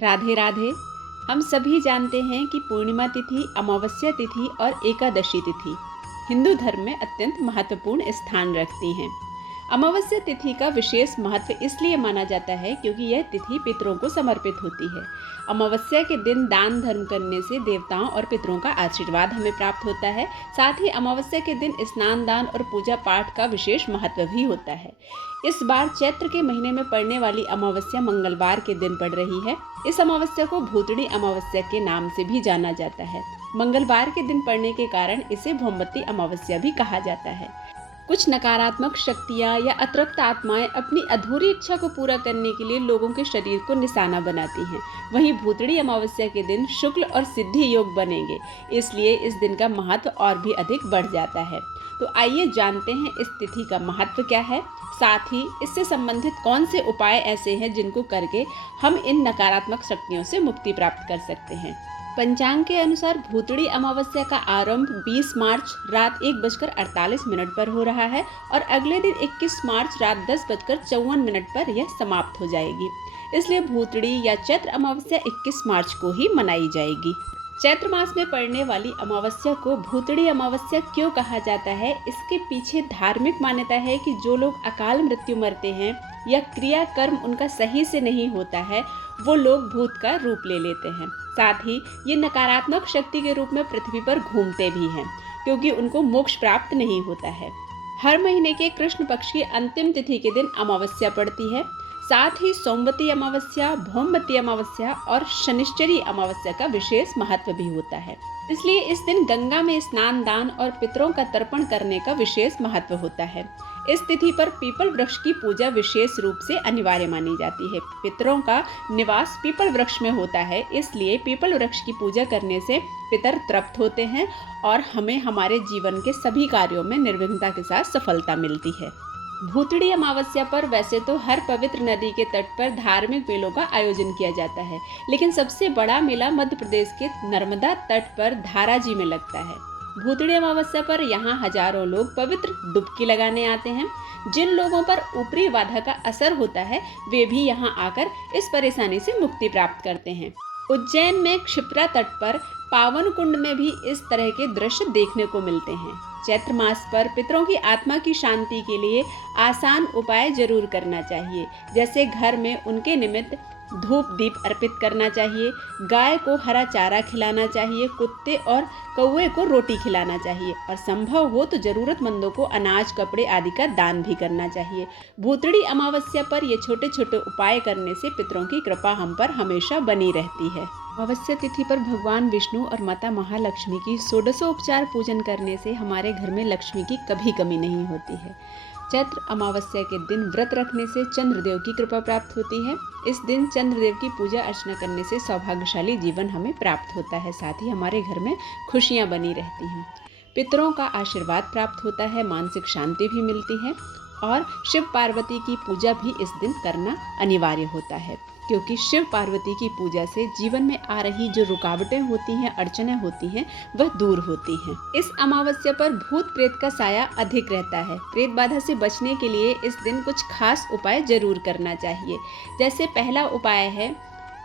राधे राधे। हम सभी जानते हैं कि पूर्णिमा तिथि, अमावस्या तिथि और एकादशी तिथि हिंदू धर्म में अत्यंत महत्वपूर्ण स्थान रखती हैं। अमावस्या तिथि का विशेष महत्व इसलिए माना जाता है क्योंकि यह तिथि पितरों को समर्पित होती है। अमावस्या के दिन दान धर्म करने से देवताओं और पितरों का आशीर्वाद हमें प्राप्त होता है। साथ ही अमावस्या के दिन स्नान दान और पूजा पाठ का विशेष महत्व भी होता है। इस बार चैत्र के महीने में पड़ने वाली अमावस्या मंगलवार के दिन पड़ रही है। इस अमावस्या को भूतड़ी अमावस्या के नाम से भी जाना जाता है। मंगलवार के दिन पड़ने के कारण इसे भौमवती अमावस्या भी कहा जाता है। कुछ नकारात्मक शक्तियाँ या अतृप्त आत्माएं अपनी अधूरी इच्छा को पूरा करने के लिए लोगों के शरीर को निशाना बनाती हैं। वहीं भूतड़ी अमावस्या के दिन शुक्ल और सिद्धि योग बनेंगे, इसलिए इस दिन का महत्व और भी अधिक बढ़ जाता है। तो आइए जानते हैं इस तिथि का महत्व क्या है, साथ ही इससे संबंधित कौन से उपाय ऐसे हैं जिनको करके हम इन नकारात्मक शक्तियों से मुक्ति प्राप्त कर सकते हैं। पंचांग के अनुसार भूतड़ी अमावस्या का आरंभ 20 मार्च रात 1:48 पर हो रहा है और अगले दिन 21 मार्च रात 10:54 पर यह समाप्त हो जाएगी। इसलिए भूतड़ी या चैत्र अमावस्या 21 मार्च को ही मनाई जाएगी। चैत्र मास में पड़ने वाली अमावस्या को भूतड़ी अमावस्या क्यों कहा जाता है, इसके पीछे धार्मिक मान्यता है कि जो लोग अकाल मृत्यु मरते हैं या क्रिया कर्म उनका सही से नहीं होता है, वो लोग भूत का रूप ले लेते हैं। साथ ही ये नकारात्मक शक्ति के रूप में पृथ्वी पर घूमते भी हैं, क्योंकि उनको मोक्ष प्राप्त नहीं होता है। हर महीने के कृष्ण पक्ष की अंतिम तिथि के दिन अमावस्या पड़ती है। साथ ही सोमवती अमावस्या, भौमवती अमावस्या और शनिश्चरी अमावस्या का विशेष महत्व भी होता है। इसलिए इस दिन गंगा में स्नान दान और पितरों का तर्पण करने का विशेष महत्व होता है। इस तिथि पर पीपल वृक्ष की पूजा विशेष रूप से अनिवार्य मानी जाती है। पितरों का निवास पीपल वृक्ष में होता है, इसलिए पीपल वृक्ष की पूजा करने से पितर तृप्त होते हैं और हमें हमारे जीवन के सभी कार्यों में निर्विघ्नता के साथ सफलता मिलती है। भूतड़ी अमावस्या पर वैसे तो हर पवित्र नदी के तट पर धार्मिक मेलों का आयोजन किया जाता है, लेकिन सबसे बड़ा मेला मध्य प्रदेश के नर्मदा तट पर धाराजी में लगता है। भूतड़ी अमावस्या पर यहाँ हजारों लोग पवित्र डुबकी लगाने आते हैं। जिन लोगों पर ऊपरी बाधा का असर होता है, वे भी यहाँ आकर इस परेशानी से मुक्ति प्राप्त करते हैं। उज्जैन में क्षिप्रा तट पर पावन कुंड में भी इस तरह के दृश्य देखने को मिलते हैं। चैत्र मास पर पितरों की आत्मा की शांति के लिए आसान उपाय जरूर करना चाहिए, जैसे घर में उनके निमित्त धूप दीप अर्पित करना चाहिए, गाय को हरा चारा खिलाना चाहिए, कुत्ते और कौवे को रोटी खिलाना चाहिए और संभव हो तो जरूरतमंदों को अनाज कपड़े आदि का दान भी करना चाहिए। भूतड़ी अमावस्या पर ये छोटे छोटे उपाय करने से पितरों की कृपा हम पर हमेशा बनी रहती है। अमावस्या तिथि पर भगवान विष्णु और माता महालक्ष्मी की षोडशोपचार पूजन करने से हमारे घर में लक्ष्मी की कभी कमी नहीं होती है। चैत्र अमावस्या के दिन व्रत रखने से चंद्रदेव की कृपा प्राप्त होती है। इस दिन चंद्रदेव की पूजा अर्चना करने से सौभाग्यशाली जीवन हमें प्राप्त होता है। साथ ही हमारे घर में खुशियां बनी रहती हैं। पितरों का आशीर्वाद प्राप्त होता है, मानसिक शांति भी मिलती है और शिव पार्वती की पूजा भी इस दिन करना अनिवार्य होता है, क्योंकि शिव पार्वती की पूजा से जीवन में आ रही जो रुकावटें होती हैं, अड़चनें होती हैं, वह दूर होती हैं। इस अमावस्या पर भूत प्रेत का साया अधिक रहता है। प्रेत बाधा से बचने के लिए इस दिन कुछ खास उपाय जरूर करना चाहिए। जैसे पहला उपाय है,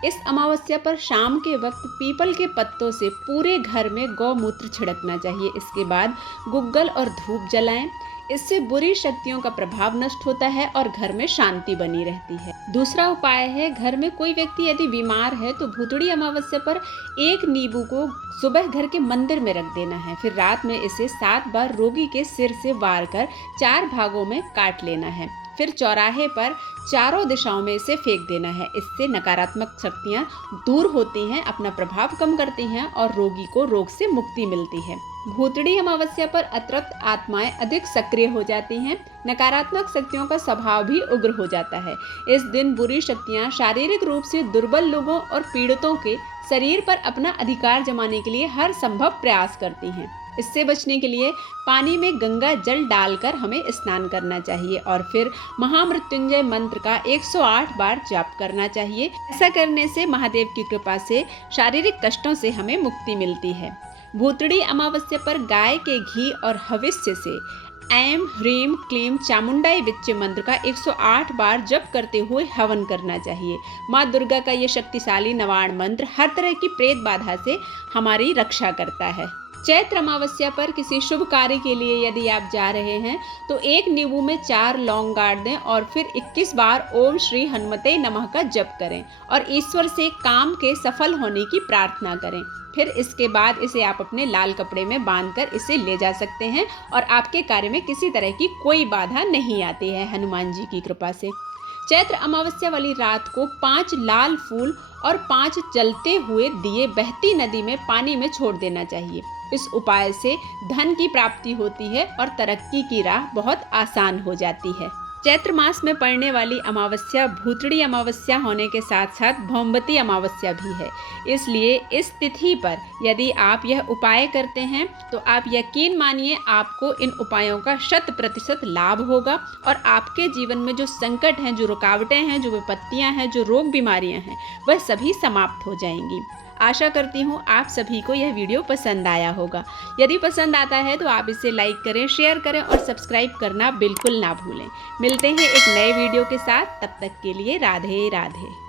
इस अमावस्या पर शाम के वक्त पीपल के पत्तों से पूरे घर में गौमूत्र छिड़कना चाहिए। इसके बाद गुग्गल और धूप जलाएं। इससे बुरी शक्तियों का प्रभाव नष्ट होता है और घर में शांति बनी रहती है। दूसरा उपाय है, घर में कोई व्यक्ति यदि बीमार है तो भूतड़ी अमावस्या पर एक नींबू को सुबह घर के मंदिर में रख देना है। फिर रात में इसे 7 बार रोगी के सिर से वार कर 4 भागों में काट लेना है। फिर चौराहे पर चारों दिशाओं में इसे फेंक देना है। इससे नकारात्मक शक्तियां दूर होती हैं, अपना प्रभाव कम करती हैं और रोगी को रोग से मुक्ति मिलती है। भूतड़ी अमावस्या पर अतृप्त आत्माएं अधिक सक्रिय हो जाती हैं। नकारात्मक शक्तियों का स्वभाव भी उग्र हो जाता है। इस दिन बुरी शक्तियां शारीरिक रूप से दुर्बल लोगों और पीड़ितों के शरीर पर अपना अधिकार जमाने के लिए हर संभव प्रयास करती हैं। इससे बचने के लिए पानी में गंगा जल डालकर हमें स्नान करना चाहिए और फिर महामृत्युंजय मंत्र का 108 बार जाप करना चाहिए। ऐसा करने से महादेव की कृपा से शारीरिक कष्टों से हमें मुक्ति मिलती है। भूतड़ी अमावस्या पर गाय के घी और हविष्य से ऐं ह्रीं क्लीं चामुंडाई विच्चे मंत्र का 108 बार जप करते हुए हवन करना चाहिए। माँ दुर्गा का ये शक्तिशाली नवाण मंत्र हर तरह की प्रेत बाधा से हमारी रक्षा करता है। चैत्र अमावस्या पर किसी शुभ कार्य के लिए यदि आप जा रहे हैं तो एक नींबू में 4 लौंग गाड़ दें और फिर 21 बार ओम श्री हनुमते नमः का जप करें और ईश्वर से काम के सफल होने की प्रार्थना करें। फिर इसके बाद इसे आप अपने लाल कपड़े में बांधकर इसे ले जा सकते हैं और आपके कार्य में किसी तरह की कोई बाधा नहीं आती है हनुमान जी की कृपा से। चैत्र अमावस्या वाली रात को 5 लाल फूल और 5 जलते हुए दिए बहती नदी में पानी में छोड़ देना चाहिए। इस उपाय से धन की प्राप्ति होती है और तरक्की की राह बहुत आसान हो जाती है। चैत्र मास में पड़ने वाली अमावस्या भूतड़ी अमावस्या होने के साथ साथ भौमवती अमावस्या भी है। इसलिए इस तिथि पर यदि आप यह उपाय करते हैं तो आप यकीन मानिए आपको इन उपायों का 100% लाभ होगा और आपके जीवन में जो संकट हैं, जो रुकावटें हैं, जो विपत्तियां हैं, जो रोग बीमारियां हैं, वह सभी समाप्त हो जाएंगी। आशा करती हूँ आप सभी को यह वीडियो पसंद आया होगा। यदि पसंद आता है तो आप इसे लाइक करें, शेयर करें और सब्सक्राइब करना बिल्कुल ना भूलें। मिलते हैं एक नए वीडियो के साथ, तब तक के लिए राधे राधे।